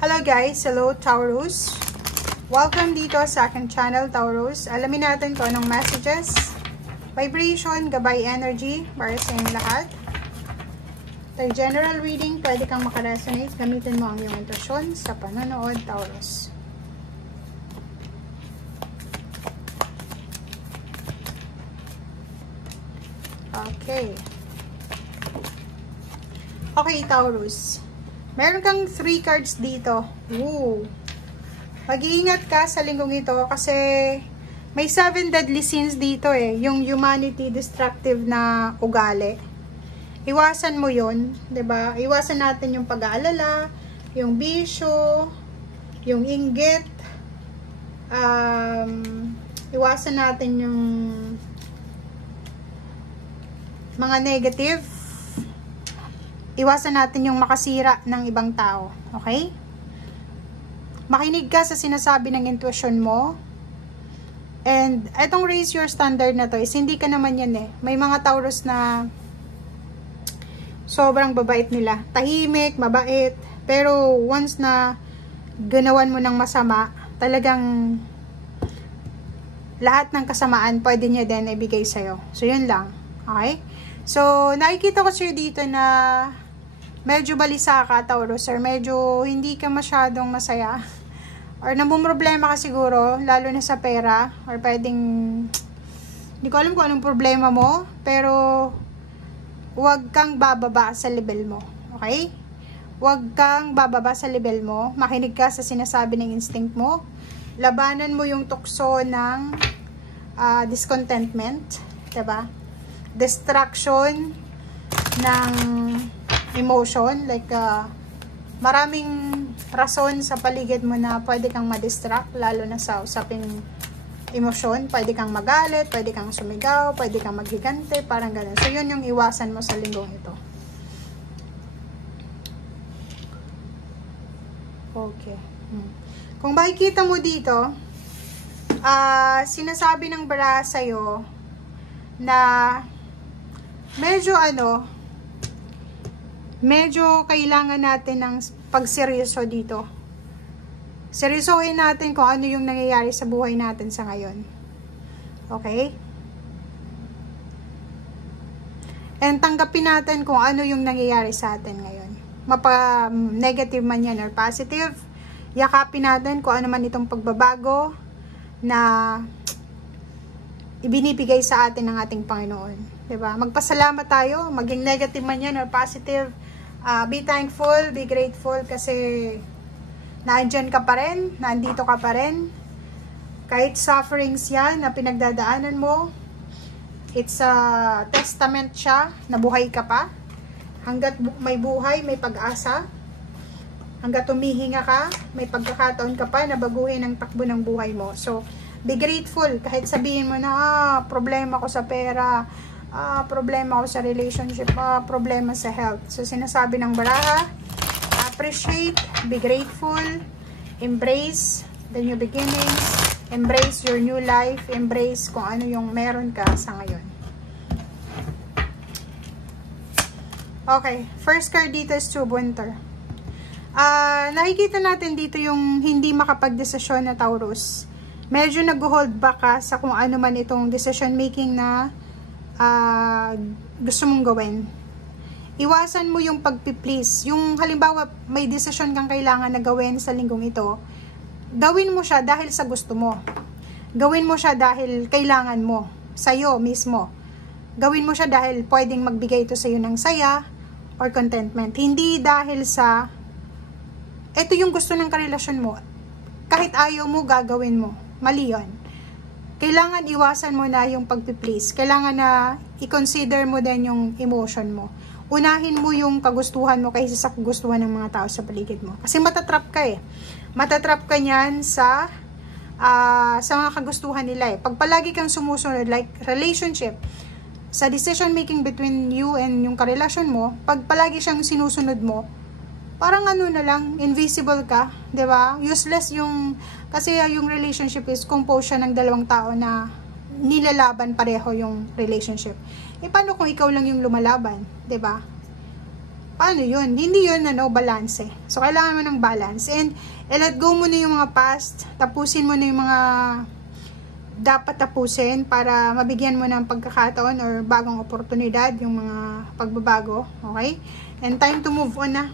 Hello guys, hello Taurus. Welcome dito sa aking channel Taurus. Alamin natin kung anong messages, vibration, gabay energy para sa inyong lahat. The general reading, pwede kang makaresonate. Gamitin mo ang iyong intuition sa panonood, Taurus. Okay. Okay, Taurus. Meron kang 3 cards dito. Woo! Mag-iingat ka sa linggong ito kasi may 7 deadly sins dito eh. Yung humanity destructive na ugali. Iwasan mo yun, 'di ba? Iwasan natin yung pag-aalala, yung bisyo, yung inggit. Iwasan natin yung mga negative. Iwasan natin yung makasira ng ibang tao. Okay? Makinig ka sa sinasabi ng intuition mo. And etong raise your standard na to is hindi ka naman yan eh. May mga Taurus na sobrang babait nila. Tahimik, mabait. Pero once na ganawan mo ng masama, talagang lahat ng kasamaan pwede niya din ibigay sa'yo. So yun lang. Okay? So nakikita ko sa'yo dito na medyo balisa ka, Taurus, or medyo hindi ka masyadong masaya. Or namumroblema ka siguro, lalo na sa pera. Or pwedeng, hindi ko alam kung anong problema mo, pero huwag kang bababa sa level mo. Okay? Huwag kang bababa sa level mo. Makinig ka sa sinasabi ng instinct mo. Labanan mo yung tukso ng discontentment. Diba? Distraction ng emotion, like maraming rason sa paligid mo na pwede kang ma-distract, lalo na sa usaping emosyon. Pwede kang magalit, pwede kang sumigaw, pwede kang maghigante, parang ganun. So yun yung iwasan mo sa linggong ito. Okay. Kung makikita mo dito, sinasabi ng baraha sa'yo na medyo kailangan natin ng pagseryoso dito. Seryosohin natin kung ano yung nangyayari sa buhay natin sa ngayon. Okay? And tanggapin natin kung ano yung nangyayari sa atin ngayon. Mapa-negative man yan or positive. Yakapin natin kung ano man itong pagbabago na ibinibigay sa atin ng ating Panginoon. Diba? Magpasalamat tayo, maging negative man yan or positive. Be thankful, be grateful kasi naandyan ka pa rin, nandito ka pa rin. Kahit sufferings yan na pinagdadaanan mo, it's a testament siya na buhay ka pa. Hanggat may buhay, may pag-asa. Hanggat humihinga ka, may pagkakataon ka pa na baguhin ang takbo ng buhay mo. So, be grateful kahit sabihin mo na problema ko sa pera, problema ko sa relationship, problema sa health. So sinasabi ng baraha, appreciate, be grateful, embrace the new beginnings, embrace your new life, embrace kung ano yung meron ka sa ngayon. Okay, first card dito is Two of Winter. Nakikita natin dito yung hindi makapag-desisyon na Taurus. Medyo nag-hold back ka sa kung ano man itong decision making na gusto mong gawin. Iwasan mo yung pagpi-please. Yung halimbawa may desisyon kang kailangan na gawin sa linggong ito, gawin mo siya dahil sa gusto mo. Gawin mo siya dahil kailangan mo, sa'yo mismo. Gawin mo siya dahil pwedeng magbigay ito sa'yo ng saya or contentment. Hindi dahil sa ito yung gusto ng karelasyon mo. Kahit ayaw mo, gagawin mo. Mali yun. Kailangan iwasan mo na yung pagpi-please. Kailangan na i-consider mo din yung emotion mo. Unahin mo yung kagustuhan mo kaysa sa kagustuhan ng mga tao sa paligid mo. Kasi matatrap ka eh. Matatrap ka niyan sa mga kagustuhan nila eh. Pag palagi kang sumusunod, like relationship, sa decision making between you and yung karelasyon mo, pag palagi siyang sinusunod mo, parang ano na lang, invisible ka, 'di ba? Useless yung kasi yung relationship is composed siya ng dalawang tao na nilalaban pareho yung relationship. Paano kung ikaw lang yung lumalaban, 'di ba? paano yun? Hindi yun, balance eh. So, kailangan mo ng balance. And, let go mo na yung mga past. Tapusin mo na yung mga dapat tapusin para mabigyan mo ng pagkakataon or bagong oportunidad yung mga pagbabago. Okay? And time to move on na.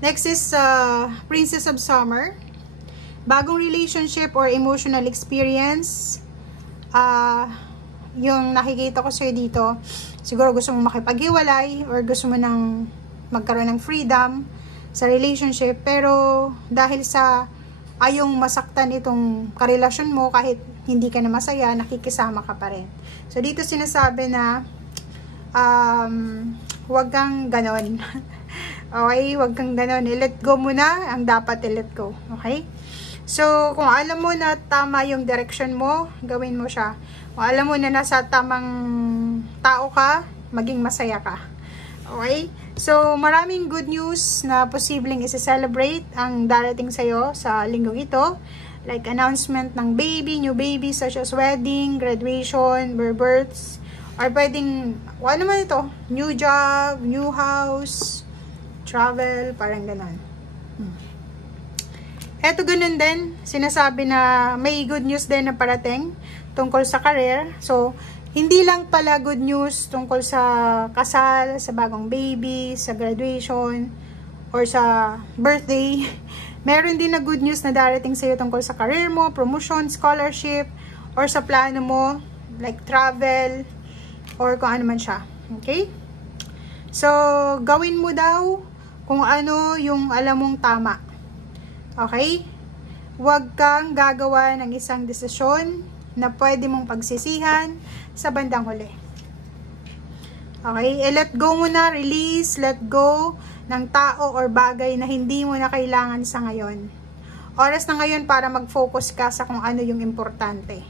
Next is Princess of Summer. Bagong relationship or emotional experience. Yung nakikita ko sa'yo dito, siguro gusto mo makipaghiwalay or gusto mo nang magkaroon ng freedom sa relationship, pero dahil sa ayong masaktan itong karelasyon mo, kahit hindi ka na masaya, nakikisama ka pa rin. So dito sinasabi na huwag kang ganon. Okay, huwag kang ganon. I-let go mo na ang dapat i-let go. Okay? So, kung alam mo na tama yung direction mo, gawin mo siya. Kung alam mo na nasa tamang tao ka, maging masaya ka. Okay? So, maraming good news na posibleng isi-celebrate ang darating sa'yo sa linggong ito. Like announcement ng baby, new baby, such as wedding, graduation, births, or pwedeng, ano naman ito? New job, new house, travel, parang ganon. Eto ganun din, sinasabi na may good news din na parating tungkol sa career. So, hindi lang pala good news tungkol sa kasal, sa bagong baby, sa graduation, or sa birthday. Meron din na good news na darating sa iyo tungkol sa career mo, promotion, scholarship, or sa plano mo, like travel, or kung ano man siya. Okay? So, gawin mo daw kung ano yung alam mong tama. Okay? Huwag kang gagawa ng isang desisyon na pwede mong pagsisihan sa bandang huli. Okay? Let go mo na, release, let go ng tao or bagay na hindi mo na kailangan sa ngayon. Oras na ngayon para mag-focus ka sa kung ano yung importante.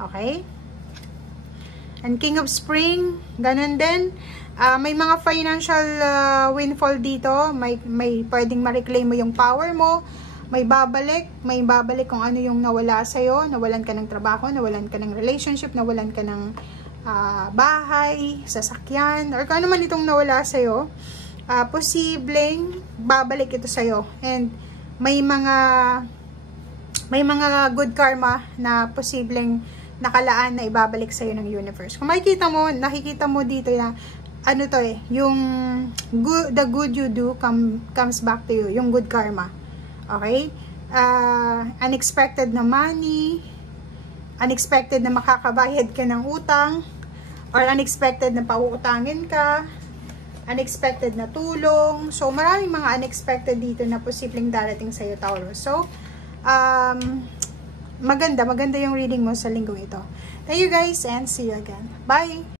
Okay? And King of Spring, ganun din. May mga financial windfall dito. May pwedeng ma-reclaim mo yung power mo. May babalik kung ano yung nawala sa'yo. Nawalan ka ng trabaho, nawalan ka ng relationship, nawalan ka ng bahay, sasakyan, or kung ano man itong nawala sa'yo. Posibleng babalik ito sa'yo. And may mga good karma na posibleng nakalaan na ibabalik sa'yo ng universe. Kung makikita mo, nakikita mo dito na ano to yung the good you do comes back to you, yung good karma. Okay? Unexpected na money, unexpected na makakabayad ka ng utang, or unexpected na pauutangin ka, unexpected na tulong. So, maraming mga unexpected dito na posibleng darating sa'yo, Taurus. So, maganda yung reading mo sa linggong ito. Thank you guys and see you again. Bye!